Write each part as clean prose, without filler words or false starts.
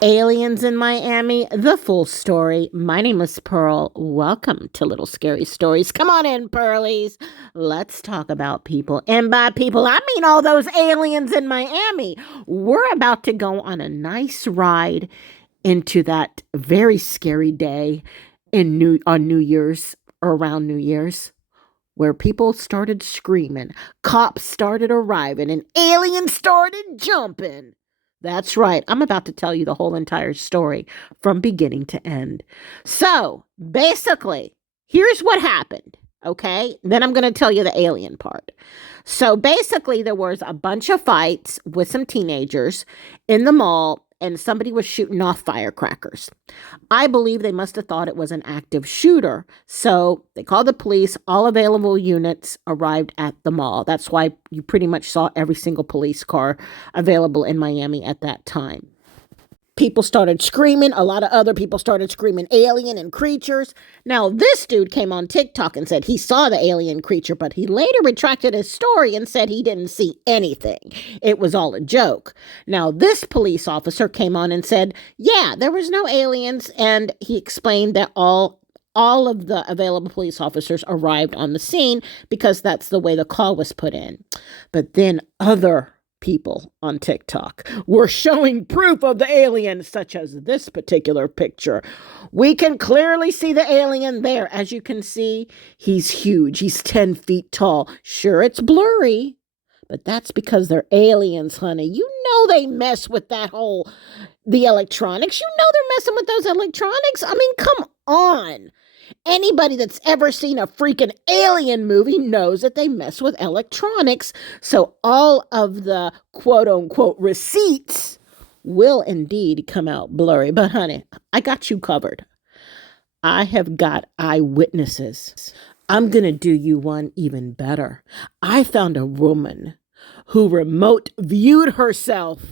Aliens in Miami, the full story. My name is Pearl. Welcome to Little Scary Stories. Come on in, Pearlies. Let's talk about people. And by people, I mean all those aliens in Miami. We're about to go on a nice ride into that very scary day on New Year's or around New Year's, where people started screaming, cops started arriving, and aliens started jumping. That's right. I'm about to tell you the whole entire story from beginning to end. So, basically, here's what happened. Okay? Then I'm going to tell you the alien part. So, basically, there was a bunch of fights with some teenagers in the mall, and somebody was shooting off firecrackers. I believe they must have thought it was an active shooter. So they called the police. All available units arrived at the mall. That's why you pretty much saw every single police car available in Miami at that time. People started screaming. A lot of other people started screaming alien and creatures. Now, this dude came on TikTok and said he saw the alien creature, but he later retracted his story and said he didn't see anything. It was all a joke. Now, this police officer came on and said, yeah, there was no aliens, and he explained that all of the available police officers arrived on the scene because that's the way the call was put in. But then other people on TikTok were showing proof of the alien, such as this particular picture. We can clearly see the alien there. As you can see, he's huge. He's 10 feet tall. Sure, it's blurry, but that's because they're aliens, honey. You know they mess with the electronics. You know they're messing with those electronics. I mean, come on. Anybody that's ever seen a freaking alien movie knows that they mess with electronics. So all of the quote unquote receipts will indeed come out blurry. But honey, I got you covered. I have got eyewitnesses. I'm going to do you one even better. I found a woman who remote viewed herself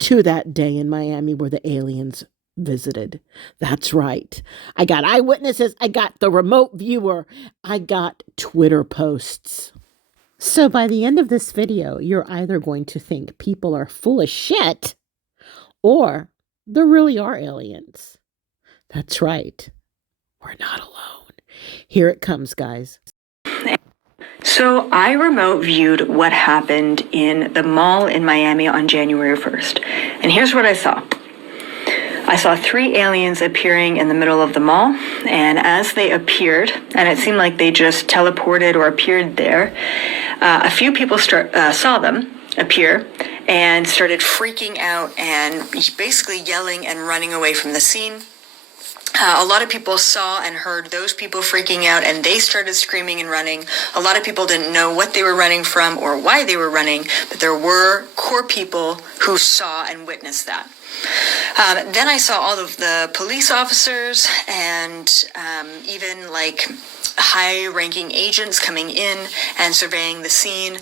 to that day in Miami where the aliens visited. That's right. I got eyewitnesses. I got the remote viewer. I got Twitter posts. So by the end of this video, you're either going to think people are full of shit or there really are aliens. That's right. We're not alone. Here it comes, guys. So I remote viewed what happened in the mall in Miami on January 1st. And here's what I saw. I saw 3 aliens appearing in the middle of the mall, and as they appeared, and it seemed like they just teleported or appeared there, a few people saw them appear and started freaking out and basically yelling and running away from the scene. A lot of people saw and heard those people freaking out, and they started screaming and running. A lot of people didn't know what they were running from or why they were running, but there were core people who saw and witnessed that. Then I saw all of the police officers and even like high-ranking agents coming in and surveying the scene,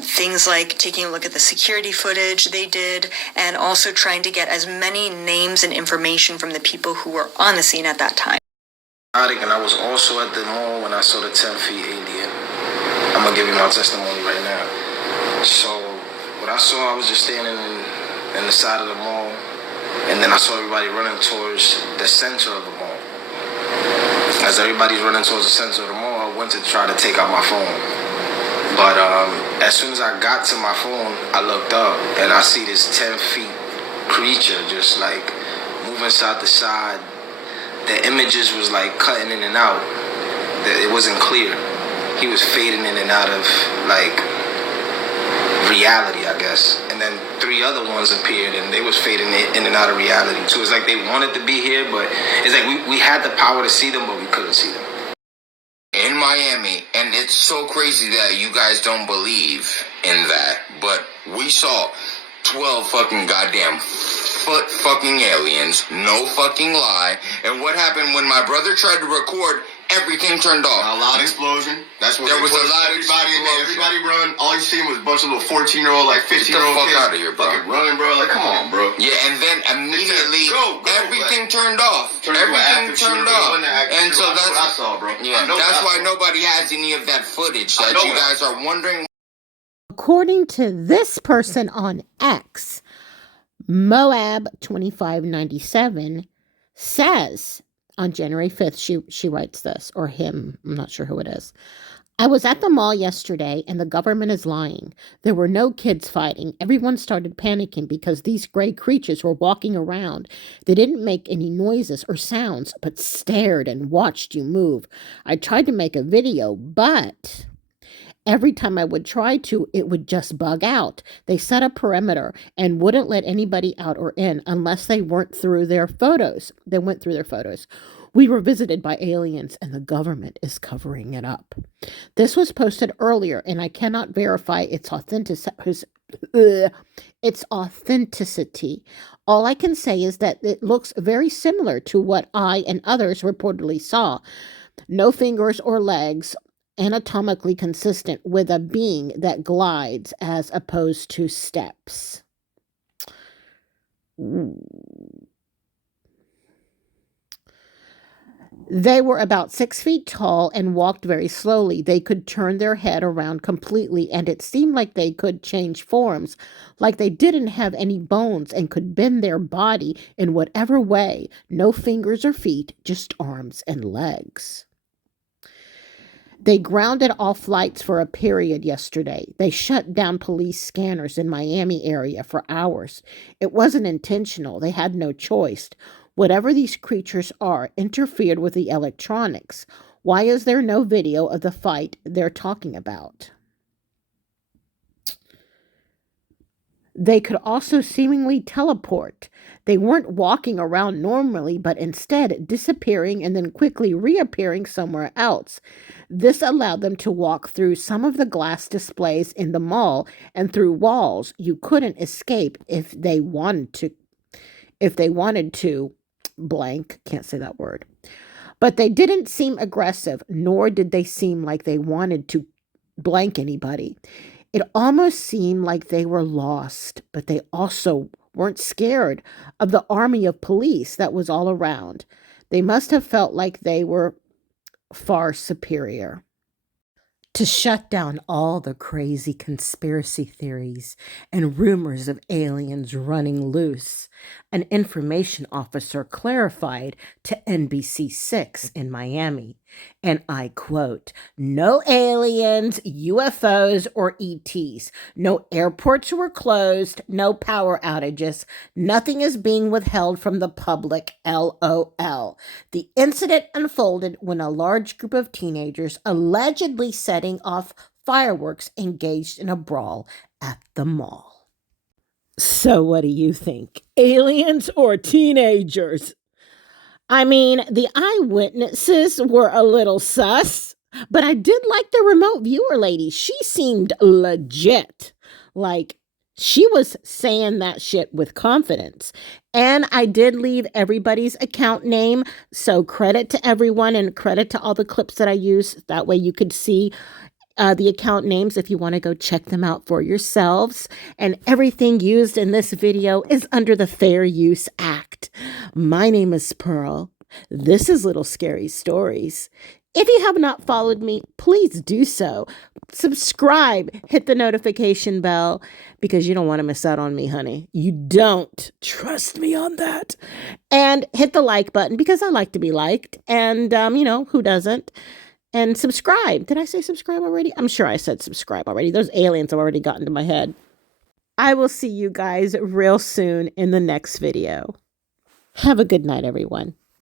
things like taking a look at the security footage they did, and also trying to get as many names and information from the people who were on the scene at that time. And I was also at the mall when I saw the 10 feet alien. I'm going to give you my testimony right now. So what I saw, I was just standing in the side of the mall, and then I saw everybody running towards the center of the mall. As everybody's running towards the center of the mall, I went to try to take out my phone. But as soon as I got to my phone, I looked up and I see this 10 feet creature just like moving side to side. The images was like cutting in and out. It wasn't clear. He was fading in and out of like reality, I guess. And then 3 other ones appeared and they was fading in and out of reality too. It's like they wanted to be here, but it's like we had the power to see them, but we couldn't see them. In Miami, and it's so crazy that you guys don't believe in that, but we saw 12 fucking goddamn fucking aliens, no fucking lie. And what happened when my brother tried to record? Everything turned off. A loud explosion. That's what there was a lot of everybody in there. Everybody run. All you seen was a bunch of little 14-year-old, like 15-year-old kids. Get the fuck kids out of here, bro. Fucking running, bro. Like, come on, bro. Yeah, and then immediately everything like, turned off. Everything turned off. And so that's what I saw, bro. Yeah, that's why nobody has any of that footage that you guys are wondering. According to this person on X, Moab 2597 says on January 5th, she writes this, or him, I'm not sure who it is. I was at the mall yesterday and the government is lying. There were no kids fighting. Everyone started panicking because these gray creatures were walking around. They didn't make any noises or sounds, but stared and watched you move. I tried to make a video, but every time I would try to, it would just bug out. They set a perimeter and wouldn't let anybody out or in unless they went through their photos. We were visited by aliens and the government is covering it up. This was posted earlier and I cannot verify its authenticity. All I can say is that it looks very similar to what I and others reportedly saw. No fingers or legs, anatomically consistent with a being that glides as opposed to steps. They were about 6 feet tall and walked very slowly. They could turn their head around completely, and it seemed like they could change forms, like they didn't have any bones and could bend their body in whatever way. No fingers or feet, just arms and legs. They grounded all flights for a period yesterday. They shut down police scanners in Miami area for hours. It wasn't intentional. They had no choice. Whatever these creatures are interfered with the electronics. Why is there no video of the fight they're talking about? They could also seemingly teleport. They weren't walking around normally, but instead disappearing and then quickly reappearing somewhere else. This allowed them to walk through some of the glass displays in the mall and through walls you couldn't escape if they wanted to. Blank, can't say that word. But they didn't seem aggressive, nor did they seem like they wanted to blank anybody. It almost seemed like they were lost, but they also weren't scared of the army of police that was all around. They must have felt like they were far superior. To shut down all the crazy conspiracy theories and rumors of aliens running loose, an information officer clarified to NBC6 in Miami, and I quote, "No aliens, UFOs, or ETs. No airports were closed, no power outages. Nothing is being withheld from the public, LOL. The incident unfolded when a large group of teenagers allegedly setting off fireworks engaged in a brawl at the mall." So what do you think? Aliens or teenagers? I mean, the eyewitnesses were a little sus, but I did like the remote viewer lady. She seemed legit. Like, she was saying that shit with confidence. And I did leave everybody's account name. So credit to everyone and credit to all the clips that I used. That way you could see the account names if you want to go check them out for yourselves. And everything used in this video is under the Fair Use Act. My name is Pearl. This is Little Scary Stories. If you have not followed me, please do so. Subscribe, hit the notification bell, because you don't want to miss out on me, honey. You don't. Trust me on that. And hit the like button, because I like to be liked. And, who doesn't? And subscribe. Did I say subscribe already? I'm sure I said subscribe already. Those aliens have already gotten to my head. I will see you guys real soon in the next video. Have a good night, everyone.